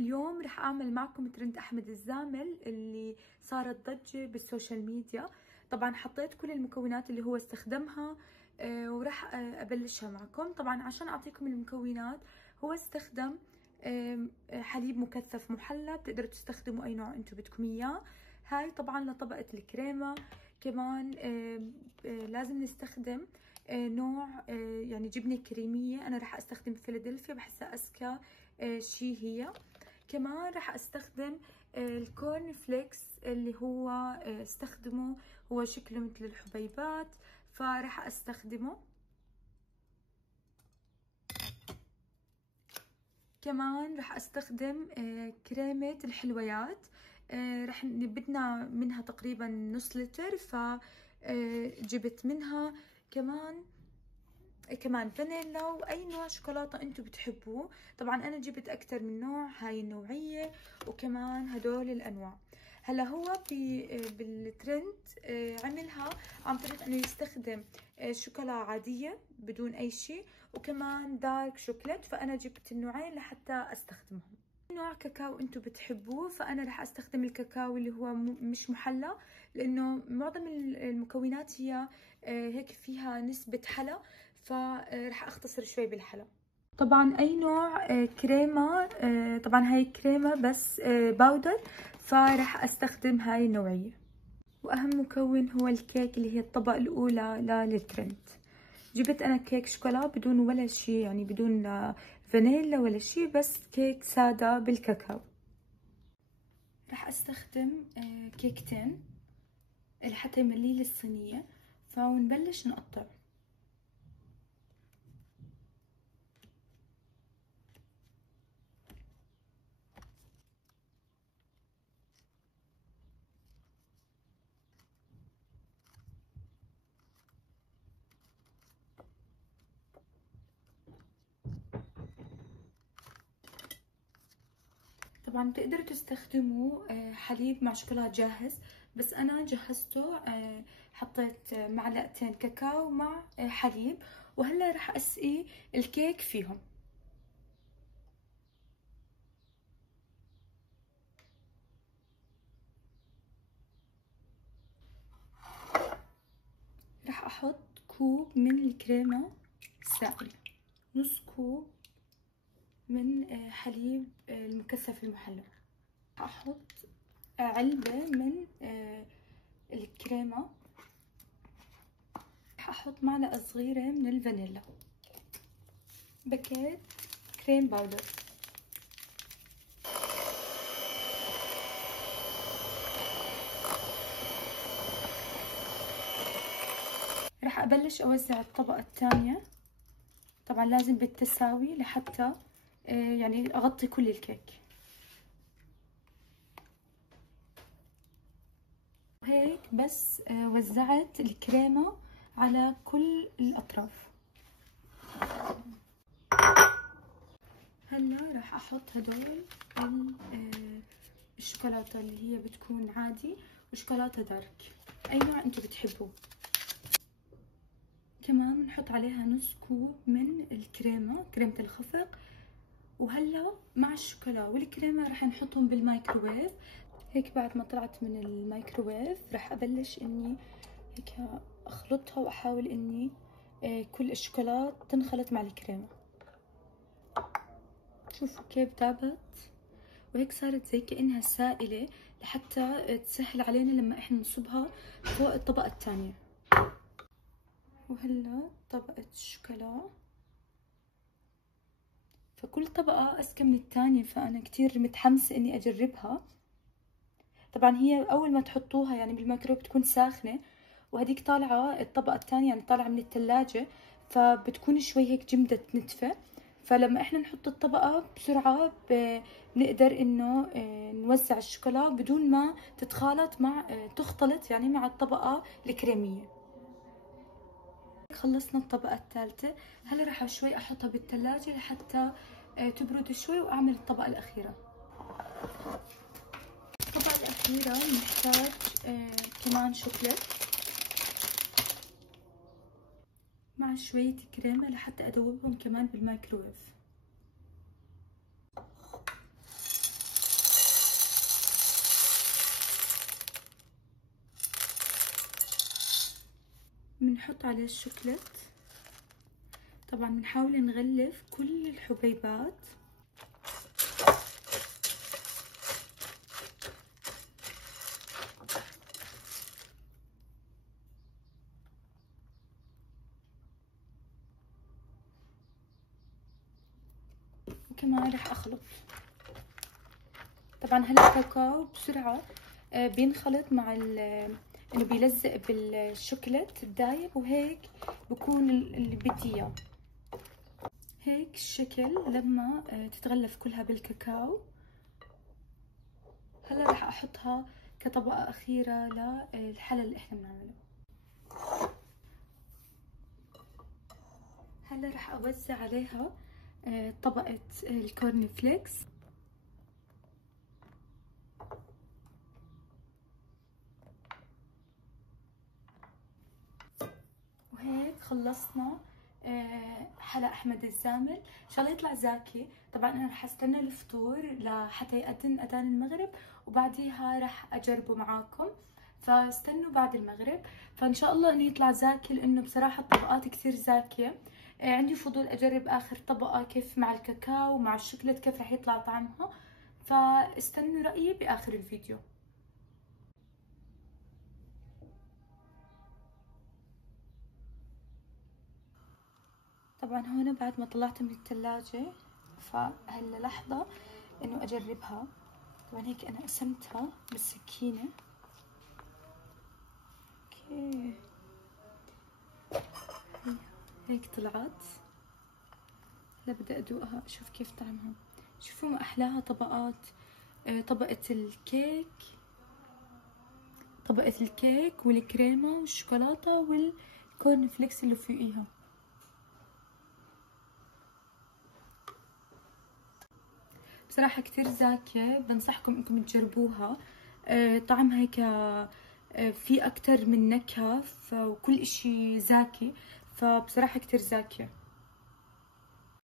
اليوم رح أعمل معكم ترند أحمد الزامل اللي صارت ضجة بالسوشيال ميديا. طبعا حطيت كل المكونات اللي هو استخدمها ورح أبلشها معكم. طبعا عشان أعطيكم المكونات، هو استخدم حليب مكثف محلى، بتقدروا تستخدموا أي نوع أنتم بدكم إياه. هاي طبعا لطبقة الكريمة. كمان لازم نستخدم نوع يعني جبنة كريمية. أنا رح أستخدم فيلادلفيا، بحسها أذكى شي هي. كمان رح أستخدم الكورن فليكس اللي هو استخدمه، هو شكله مثل الحبيبات، فرح أستخدمه. كمان رح أستخدم كريمة الحلويات، رح بدنا منها تقريبا نص لتر، فجبت منها. كمان فانيلا واي نوع شوكولاته انتم بتحبوه. طبعا انا جبت اكثر من نوع، هاي النوعيه وكمان هدول الانواع. هلا هو بالترند عملها عن طريق انه يستخدم شوكولا عاديه بدون اي شيء، وكمان دارك شوكليت، فانا جبت النوعين لحتى استخدمهم. نوع كاكاو انتم بتحبوه، فانا راح استخدم الكاكاو اللي هو مش محلى، لانه معظم المكونات هي هيك فيها نسبة حلا، فراح اختصر شوي بالحلا. طبعا اي نوع كريمة، طبعا هاي كريمة بس باودر، فراح استخدم هاي النوعية. واهم مكون هو الكيك اللي هي الطبقة الاولى للترند. جبت انا كيك شوكولا بدون ولا شيء، يعني بدون فانيلا ولا شيء، بس كيك سادة بالكاكاو. راح استخدم كيكتين لحتى يملي لي الصينية، فنبلش نقطع. طبعا بتقدروا تستخدموا حليب مع شوكولاته جاهز، بس انا جهزته، حطيت معلقتين كاكاو مع حليب، وهلا راح اسقي الكيك فيهم. راح احط كوب من الكريمه السائله، نص كوب من حليب المكثف المحلى، احط علبة من الكريمة، احط معلقة صغيرة من الفانيلا، باكيت كريم باودر. راح ابلش اوزع الطبقة الثانية، طبعا لازم بالتساوي لحتى يعني اغطي كل الكيك. هيك بس وزعت الكريمة على كل الأطراف. هلا راح أحط هدول الشوكولاتة اللي هي بتكون عادي وشوكولاتة دارك، أي نوع أنتوا بتحبوه. كمان نحط عليها نص كوب من الكريمة، كريمة الخفق. وهلا مع الشوكولا والكريمة راح نحطهم بالمايكروويف. هيك بعد ما طلعت من المايكروويف راح ابلش اني هيك اخلطها، واحاول اني كل الشوكولات تنخلط مع الكريمة. شوفوا كيف ذابت، وهيك صارت زي كأنها سائلة، لحتى تسهل علينا لما احنا نصبها فوق الطبقة الثانية. وهلا طبقة الشوكولا، فكل طبقة أذكى من الثانية، فأنا كتير متحمسة إني أجربها. طبعا هي أول ما تحطوها يعني بالميكرويف بتكون ساخنة، وهديك طالعة الطبقة الثانية يعني طالعة من الثلاجة، فبتكون شوي هيك جمدت نتفة. فلما احنا نحط الطبقة بسرعة بنقدر انه نوزع الشوكولا بدون ما تتخالط مع تختلط يعني مع الطبقة الكريمية. خلصنا الطبقة الثالثة. هلا راح شوي احطها بالثلاجة لحتى تبرد شوي، واعمل الطبقة الأخيرة. الطبقة الأخيرة نحتاج كمان شوكليت مع شوية كريمة لحتى أدوبهم كمان بالمايكرويف. بنحط عليه الشوكولات. طبعا بنحاول نغلف كل الحبيبات. وكمان راح اخلط. طبعا هلا الكاكاو بسرعة بينخلط مع انه بيلزق بالشوكولات الدايب، وهيك بكون اللي بدي اياه. هيك الشكل لما تتغلف كلها بالكاكاو. هلا راح احطها كطبقة اخيرة للحلى اللي احنا بنعمله. هلا راح اوزع عليها طبقة الكورن فليكس. وهيك خلصنا حلا احمد الزامل. ان شاء الله يطلع زاكي. طبعا انا رح استنى الفطور لحتى يأذن اذان المغرب، وبعديها رح اجربه معاكم، فاستنوا بعد المغرب. فان شاء الله انه يطلع زاكي، لانه بصراحه الطبقات كثير زاكيه. عندي فضول اجرب اخر طبقه كيف مع الكاكاو مع الشوكولات كيف رح يطلع طعمها، فاستنوا رايي باخر الفيديو. طبعا هون بعد ما طلعتها من الثلاجة، فهلا لحظة انه اجربها. طبعا هيك انا قسمتها بالسكينة. اوكي هيك طلعت. هلا بدي ادوقها اشوف كيف طعمها. شوفوا ما احلاها طبقات. طبقة الكيك والكريمة والشوكولاتة والكورن فليكس اللي فوقيها. بصراحة كتير زاكية، بنصحكم انكم تجربوها. طعمها هيك في اكتر من نكهة، وكل اشي زاكي، فبصراحة كتير زاكية.